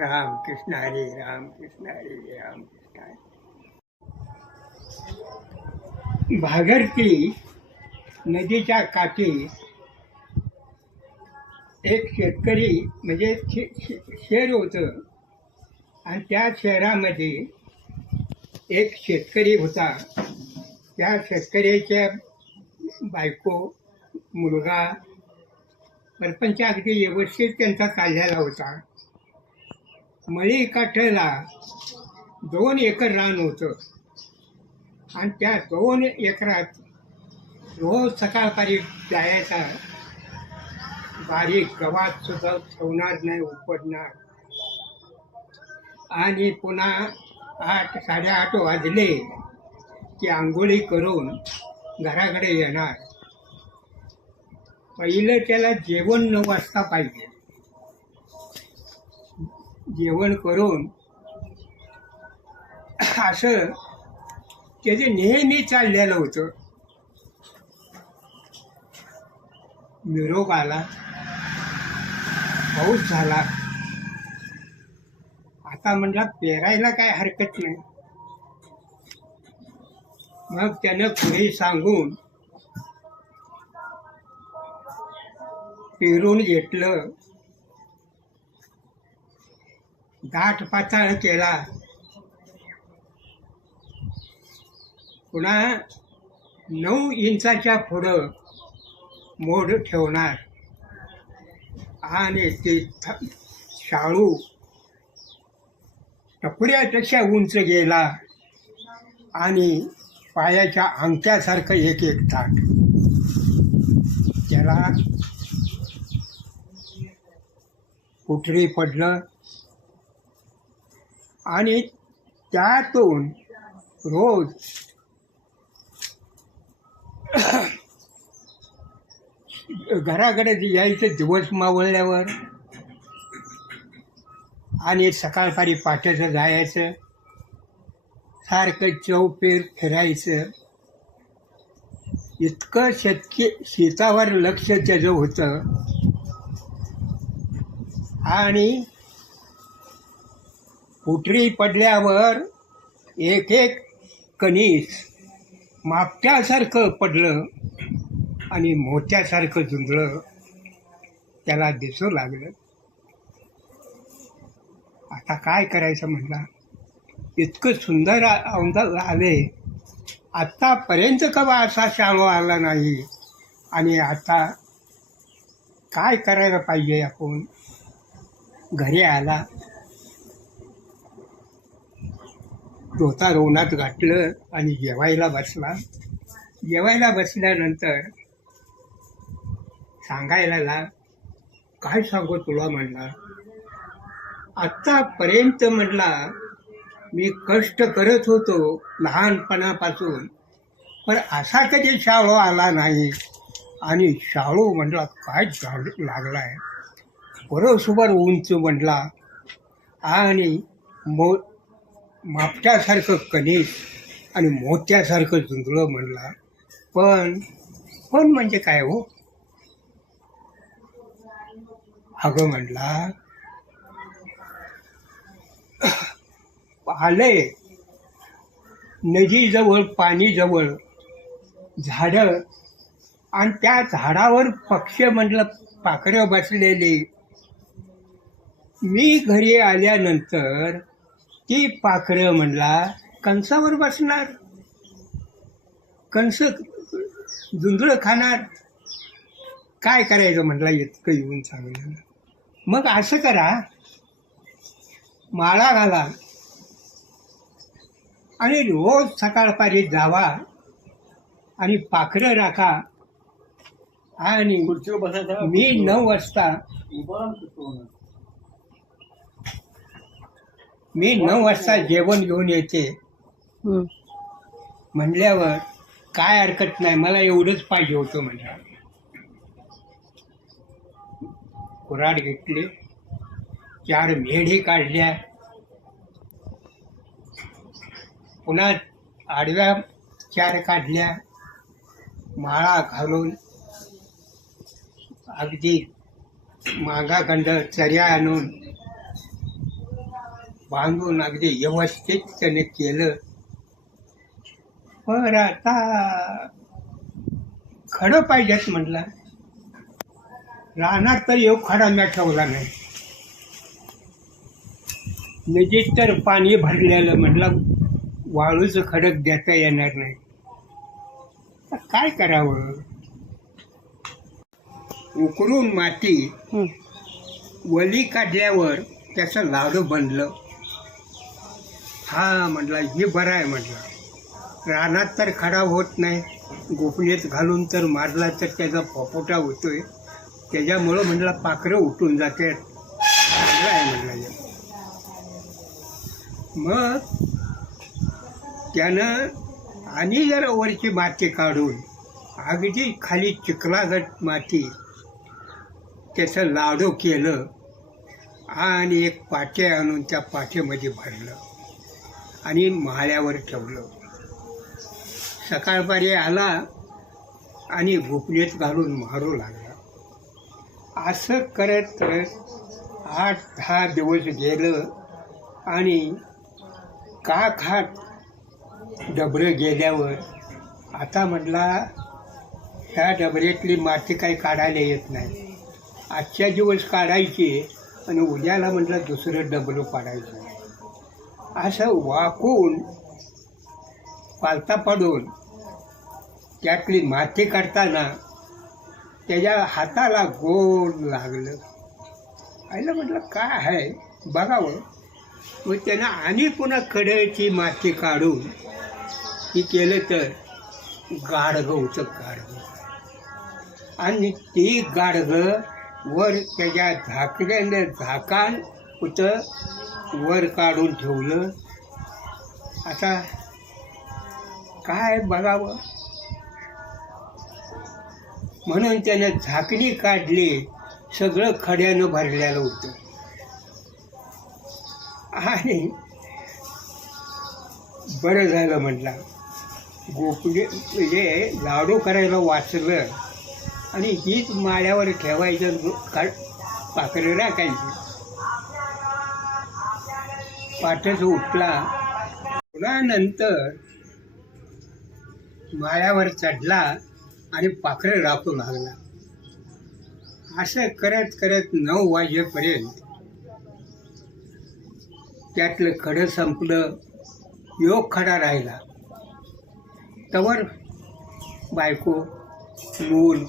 राम कृष्ण हरी, राम कृष्ण हरी, राम कृष्ण हरी. भागीरथी नदीच्या काठी एक शेतकरी म्हणजे शहर होतं आणि त्या शहरामध्ये एक शेतकरी होता. त्या शेतकऱ्याच्या बायको, मुलगा, परपंच अगदी व्यवस्थित त्यांचा चाललेला होता. मळी काठेला 2 एकर रान होतं आणि त्या 2 एकरात रोज सकाळपारी जायचा. बारीक गव्हात सुद्धा ठेवणार नाही, उपडणार. आणि पुन्हा 8-8:30 वाजले की आंघोळी करून घराकडे येणार. पहिलं त्याला जेवण 9 वाजता पाहिजे. जेवण करून असं त्याचे नेहमी चाललेलं होतं. निरोप आला, पाऊस झाला. आता म्हटला पेरायला काय हरकत नाही. मग त्यानं पुढे सांगून पेरून घेतलं, गाठ पातळ केला. पुन्हा 9 इंचाच्या पुढं मोड ठेवणार आणि ते शाळू टपुऱ्यापेक्षा उंच गेला आणि पायाच्या अंगठ्यासारखं एक ताट. त्याला कुठरी पडलं आणि त्यातून रोज घराकडे यायचं दिवस मावळल्यावर आणि सकाळपारी पाट्याचं जायचं. सारखं चौफेर फिरायचं. इतकं शेतावर लक्ष त्याचं होतं. आणि पुटरी पडल्यावर एक कणीस मापट्यासारखं पडलं आणि मोत्यासारखं झुंजलं त्याला दिसू लागलं. आता काय करायचं म्हटला. इतकं सुंदर आले, आत्तापर्यंत कवा असा शाळू आला नाही आणि आता काय करायला पाहिजे आपण. घरी आला, धोता रोवणात घातलं आणि जेवायला बसला. जेवायला बसल्यानंतर सांगायला लाग, काय सांगू तुला म्हणला. आत्तापर्यंत म्हटला मी कष्ट करत होतो लहानपणापासून, पण असा कधी शाळू आला नाही. आणि शाळू म्हटला काय लागलाय, बरोबर उंच म्हटला आणि मापट्यासारखं कणीस आणि मोत्यासारखं झुंजलं म्हणला. पण म्हणजे काय हो. अगं म्हटला आले नदीजवळ, पाणीजवळ झाडं आणि त्या झाडावर पक्षी म्हटलं पाखरं बसलेली. मी घरी आल्यानंतर ती पाखरं म्हणला कणसावर बसणार, कणस झुंजळं खाणार. काय करायचं म्हटला इतकं येऊन चांगलं. मग असं करा, माळा घाला आणि रोज सकाळपारी जावा आणि पाखरं राखा. आणि मी 9 वाजता जेवण घेऊन येते म्हणल्यावर काय हरकत नाही, मला एवढंच पाहिजे होतं म्हणलं. कुऱ्हाड घेतली, 4 मेढी काढल्या, पुन्हा आडव्या 4 काढल्या. माळा घालून अगदी मागाखंड चर्या आणून बांधून अगदी व्यवस्थित त्याने केलं. पण आता खडं पाहिजेत म्हटलं. राहणार तर येऊ खडा मी ठेवला नाही. नदीत तर पाणी भरलेलं म्हटलं वाळूचं खडक देता येणार नाही. आता काय करावं. उकरून माती वली काढल्यावर त्याचं लाडू बनलं. हा म्हटलं हे बरं आहे म्हटलं. रानात तर खराब होत नाही. गोपनीत घालून तर मारला तर त्याचा पपोटा होतोय. त्याच्यामुळं म्हटलं पाखरं उठून जाते. चांगलं आहे म्हटलं हे. मग त्यानं आणि जरा वरची माती काढून अगदी खाली चिखलागत माती त्याचं लाडू केलं आणि एक पाटे आणून त्या पाटेमध्ये भरलं आणि माळ्यावर ठेवलं. सकाळपारी आला आणि गोपनीत घालून मारू लागला. असं करत करत 8-10 दिवस गेलं आणि का खात डबरं गेल्यावर आता म्हटला ह्या डबऱ्यातली माती काही काढायला येत नाही. आजच्या दिवस काढायची आणि उद्याला म्हटलं दुसरं डबलं पाडायचं. असं वाकून पालता पडून त्यातली माती काढताना त्याच्या हाताला गोड लागलं. आईला म्हटलं काय आहे बघावं. मग त्यानं आणि पुन्हा कडेची माती काढून हे केलं तर गाडगं होतं. गाडगं आणि ती गाडगं वर त्याच्या झाकल्यानं झाकान होतं वर काढून ठेवलं. आता काय बघावं म्हणून त्यानं झाकणी काढली. सगळं खड्यानं भरलेलं होतं आणि बरं झालं म्हटलं गोपनी म्हणजे लाडू करायला वाचलं. आणि हीच माळ्यावर ठेवायचं पाखरं राखायची. पाठच उठला. पुन्हा नंतर माळ्यावर चढला आणि पाखरं राखू लागला. असं करत करत 9 वाजेपर्यंत त्यातलं खडं संपलं. योग खडा राहिला. तवर बायको मूल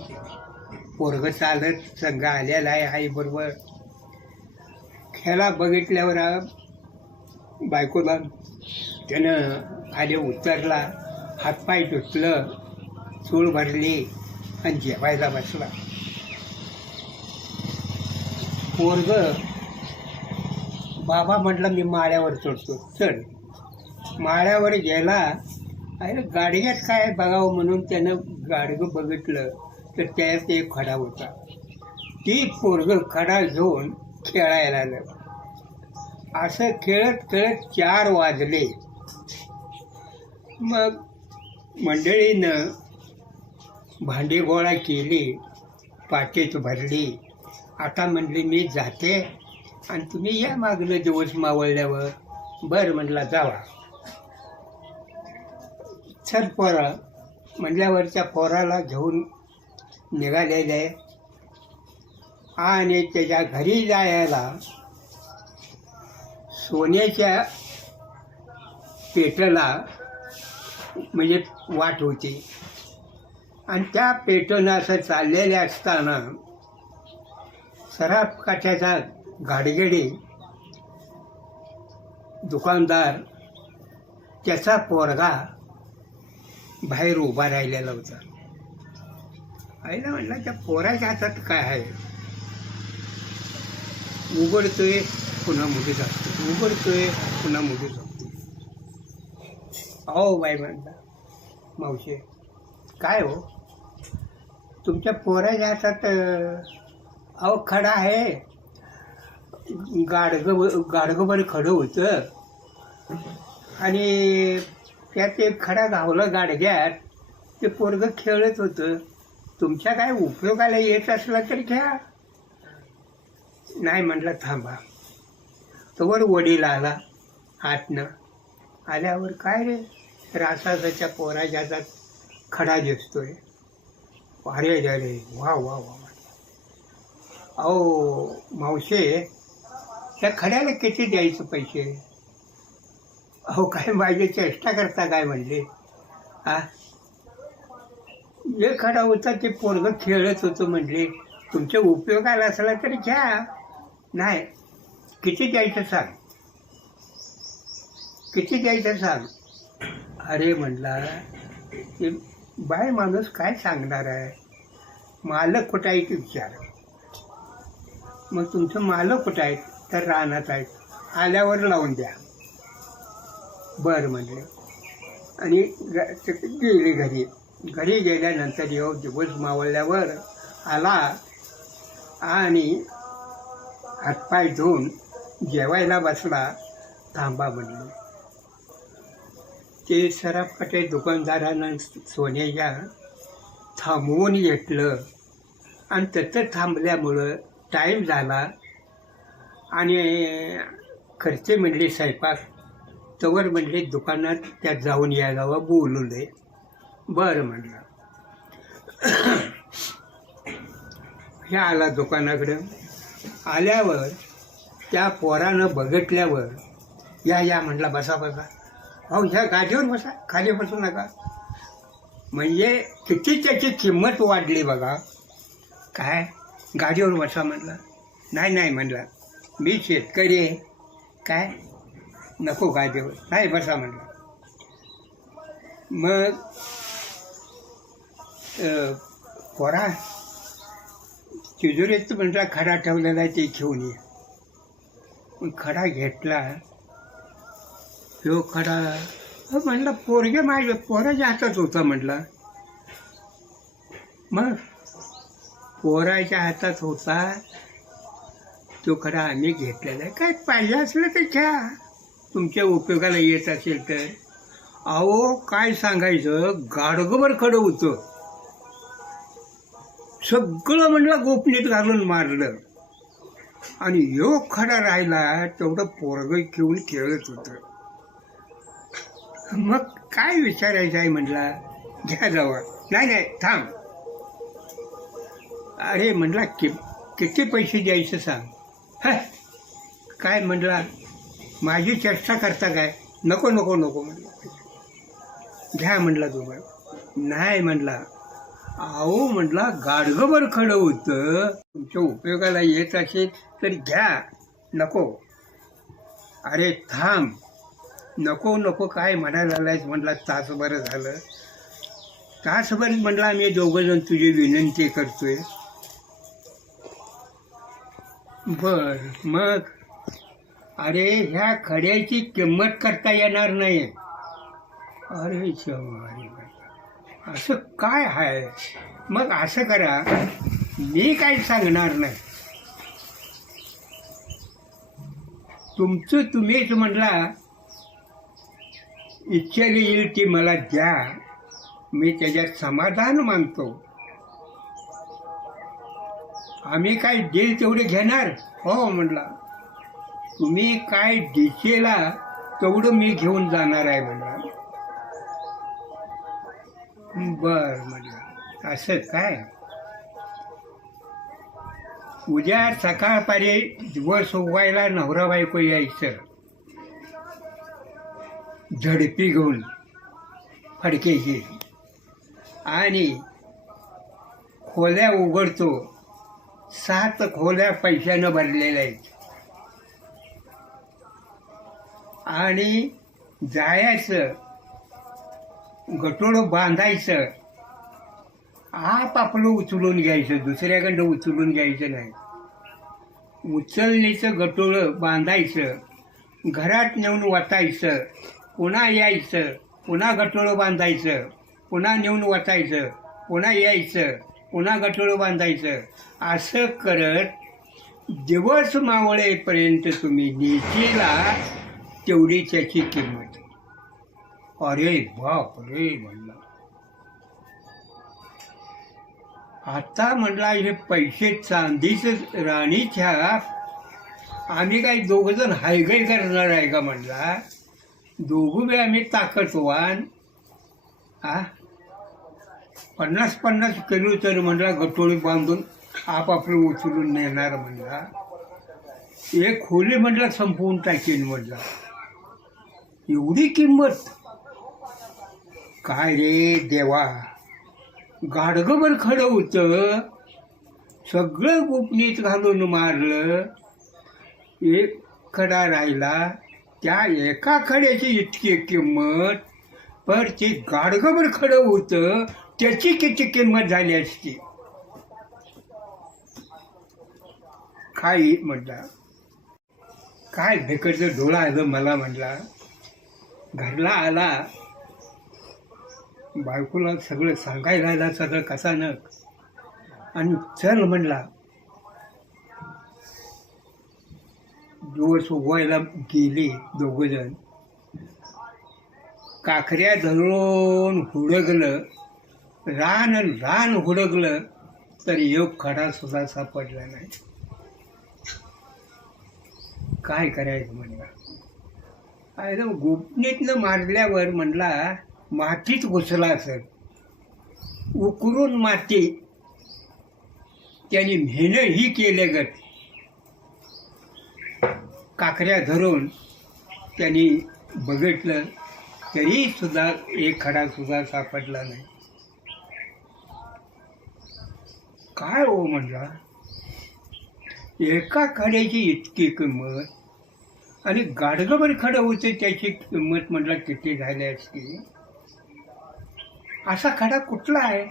पोरग चालत संघ आलेला आहे आईबरोबर. खेळा बघितल्यावर बायकोला त्यानं आले उतरला. हातपाय धुतलं, चूळ भरली आणि जेवायला बसला. पोरग बाबा म्हटलं मी माळ्यावर चढतो. चढ. माळ्यावर गेला. अरे गाडग्यात काय बघावं म्हणून त्यानं गाडगं बघितलं तर त्यात एक खडा होता. ती पोरग खडा घेऊन खेळायला लागलं. असं खेळत खेळत 4 वाजले. मग मंडळीनं भांडी गोळा केली, पाटीत भरली. आता म्हणली मी जाते आणि तुम्ही या मागलं दिवस मावळल्यावर. बरं म्हटलं जावा. चल पोरा म्हटल्यावरच्या पोराला घेऊन निघालेले आहे. आणि त्याच्या घरी जायला सोन्याच्या पेटला म्हणजे वाट होती. आणि त्या पेटनं असं चाललेले असताना सराफ काठ्याचा गाडगेडी दुकानदार त्याचा पोरगा बाहेर उभा राहिलेला होता. आईला म्हटलं त्या पोराच्या हातात काय आहे. उघडतोय पुन्हा मुठी जातो, उघडतोय पुन्हा मुठी जातो. अहो बाई म्हणता मावशी काय हो तुमच्या पोराच्या हातात अहो खडा आहे. गाडगं खडं होतं आणि त्यात एक खडा घावलं गाडग्यात. ते पोरगं खेळत होतं. तुमच्या काय उपयोगाला येत असला तरी घ्या. नाही म्हटलं थांबा. तोवर वडील आला. आतनं आल्यावर काय रे रासाच्या पोराच्या हातात खडा दिसतोय. अरे अरे वा वा वा. अहो मावशे, त्या खड्याला किती द्यायचं पैसे? अहो काय माझी चेष्टा करता काय म्हणले? हा, जे खडा होता ते पोरगं खेळत होतं म्हणले, तुमच्या उपयोगाला असला तरी घ्या. नाही, किती द्यायचं सांग, किती द्यायचं सांग. अरे म्हणला, ते बाय माणूस काय सांगणार आहे, मालक कुठं आहे ते विचार. मग तुमचं मालक कुठं आहेत? तर रानात आहेत, आल्यावर लावून द्या. बरं म्हणले आणि गेले घरी. घरी गेल्यानंतर दिवस मावळल्यावर आला आणि हातपाय धुवून जेवायला बसला. थांबा म्हणले. ते सराफाटे दुकानदारानं सोन्याच्या थांबवून घेतलं आणि तिथं थांबल्यामुळं टाईम झाला आणि खर्चे म्हणले स्वयंपाक, तवर म्हणले दुकानात त्यात जाऊन यायला बोलवले. बरं म्हणलं. हे आला दुकानाकडं. आल्यावर त्या पोरानं बघितल्यावर या या म्हटला, बसा बसा. अहो ह्या गादीवर बसा, खाली बसू नका. म्हणजे किती त्याची किंमत वाढली बघा. काय गादीवर बसा म्हटलं? नाही नाही म्हणला, मी शेतकरी आहे. काय नको गादीवर, नाही बसा म्हणलं. मग पोरा तिजोरीत म्हटला खडा ठेवलेला आहे ते घेऊन ये. मग खडा घेतला. तो खडा म्हणला पोरगे माझ्या पोराच्या हातात होता म्हटला. मग पोराच्या हातात होता तो खडा आम्ही घेतलेला आहे. काय पाहिजे असलं तर घ्या, तुमच्या उपयोगाला येत असेल तर. अहो काय सांगायचं, गाडगोबर खडं होतं. सगळं म्हणलं गोपनीत घालून मारलं आणि योग खडा राहिला तेवढं पोरगं घेऊन खेळत होतं. मग काय विचारायचं आहे म्हटला, घ्या जवळ. नाही नाही थांब. अरे म्हटला किती पैसे द्यायचं सांग. हा काय म्हटला, माझी चेष्टा करता काय? नको नको नको म्हटलं, घ्या म्हटला तुम्ही. नाही म्हटला. अहो म्हटला गाडगंभर खडं होतं, तुमच्या उपयोगाला येत असेल तर घ्या, नको. अरे थांब. नको नको काय म्हणायला आलायस म्हटला. तासभर झालं. तासभर म्हटला आम्ही दोघंजण तुझी विनंती करतोय. बर मग. अरे ह्या खड्याची किंमत करता येणार नाही. अरे शवारी असं काय आहे? मग असं करा, मी काही सांगणार नाही, तुमचं तुम्हीच म्हटला इच्छा येईल ती मला द्या, मी त्याच्यात समाधान मानतो. आम्ही काय देईल तेवढे घेणार. हो म्हटला, तुम्ही काय दिशेला तेवढं मी घेऊन जाणार आहे म्हटला. बर म्हटलं, असं काय? उद्या सकाळपारी दिवस उगवायला नवरा बायको यायचं, झडपी घेऊन फडकेची, आणि खोल्या उघडतो. 7 खोल्या पैशानं भरलेल्या आहेत. आणि जायचं, गटोळं बांधायचं, आपलं उचलून घ्यायचं, दुसऱ्याकडं उचलून घ्यायचं नाही. उचलणीचं गटोळं बांधायचं, घरात नेऊन वतायचं, पुन्हा यायचं, पुन्हा गटोळं बांधायचं, पुन्हा नेऊन वतायचं, पुन्हा यायचं, पुन्हा गटोळं बांधायचं. असं करत दिवस मावळेपर्यंत तुम्ही नेचेला तेवढी त्याची किंमत. अरे बाप रे म्हणला. आता म्हणला हे पैसे चांदीच राणीच्या आम्ही काही दोघं जण हायगाई करणार आहे का म्हणला. दोघं बी आम्ही ताकदवान. आ 50-50 किलो तर म्हणला गटोळी बांधून आपापलं उचलून नेणार म्हणला. एक खोली म्हटलं संपवून टाकेन म्हटला. एवढी किंमत काय रे देवा. गाडगंभर खडं होतं, सगळं गुपणीत घालून मारलं. एक खडा राहिला, त्या एका खड्याची इतकी किंमत. पण ते गाडगंभर खडं होतं त्याची किती किंमत झाली असती. काय म्हटला, काय भेकडचं डोळा आलं मला म्हटला. घरला आला, बायकोला सगळं सांगायला आला, सगळं कसानक. आणि चल म्हणला. दिवस उगवायला गेले दोघंजण. काकऱ्या धरून हुडकलं, रान हुडकलं, तर एक खडा सुद्धा सापडला नाही. काय करायचं म्हणला. अरे गोपनीतनं मारल्यावर म्हणला मातीत घुसला असेल. उकरून माती त्यांनी मेहनत ही केले गत. काकऱ्या धरून त्यांनी बघितलं तरी सुद्धा एक खडा सुद्धा सापडला नाही. काय हो म्हणला, एका खड्याची इतकी किंमत आणि गाडगंभर खडं होते त्याची किंमत म्हटलं किती झाली असती. असा खडा कुठला आहे.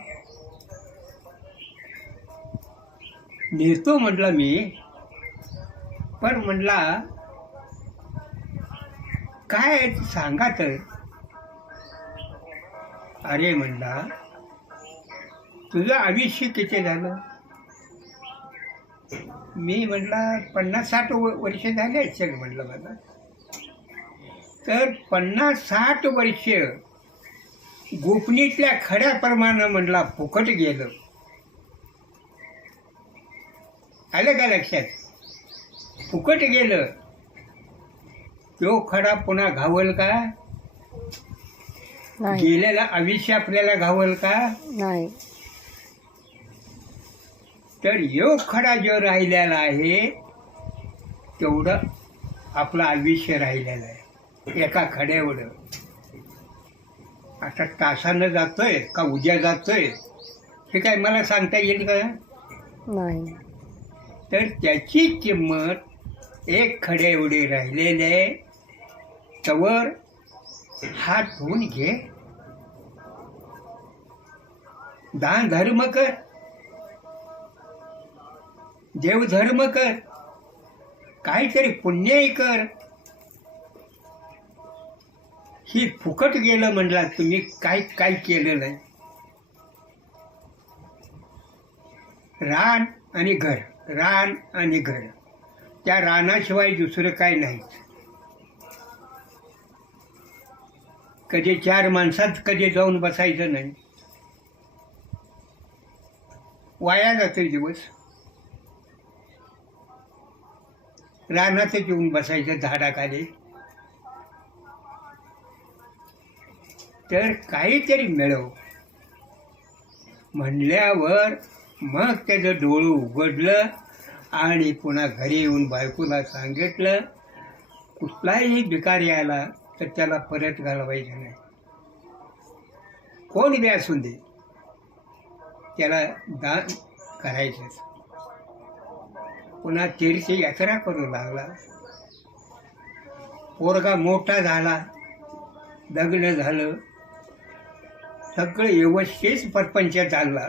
नेतो म्हटलं मी, पण म्हटला काय आहे ते सांगा तर. अरे म्हणला तुझं आयुष्य किती झालं. मी म्हटला 50-60 वर्ष झाले असेल म्हटलं मला. तर 50-60 वर्ष गोपनीतल्या खड्याप्रमाणे म्हटला फुकट गेलं. आलं का लक्षात. फुकट गेलं. तो खडा पुन्हा घावल का. गेलेला आयुष्य आपल्याला घावल का नाही. तर यो खडा जो राहिलेला आहे तेवढं आपलं आयुष्य राहिलेलं आहे एका खड्यावर. आता तासानं जातोय का उद्या जातोय हे काय मला सांगता येईल का नाही. तर त्याची किंमत एक खड्या एवढी राहिलेले. तवर हात धुवून घे, दान धर्म कर, देवधर्म कर, काहीतरी पुण्यही कर. ही फुकट गेलं म्हणला तुम्ही काय केलं नाही. रान आणि घर, रान आणि घर, त्या रानाशिवाय दुसरं काय नाही. कधी 4 माणसात कधी जाऊन बसायचं नाही. वाया जातोय दिवस. रानातच येऊन बसायचं झाडाखाली. तर काहीतरी मिळव म्हणल्यावर मग त्याचं डोळं उघडलं आणि पुन्हा घरी येऊन बायकोला सांगितलं कुठलाही भिकारी आला तर त्याला परत घालवायचं नाही. कोण बी असू दे त्याला दान करायचंच. पुन्हा तीर्थ यात्रा करू लागला. पोरगा मोठा झाला, लग्न झालं, सगळं व्यवस्थित परपंच चालला.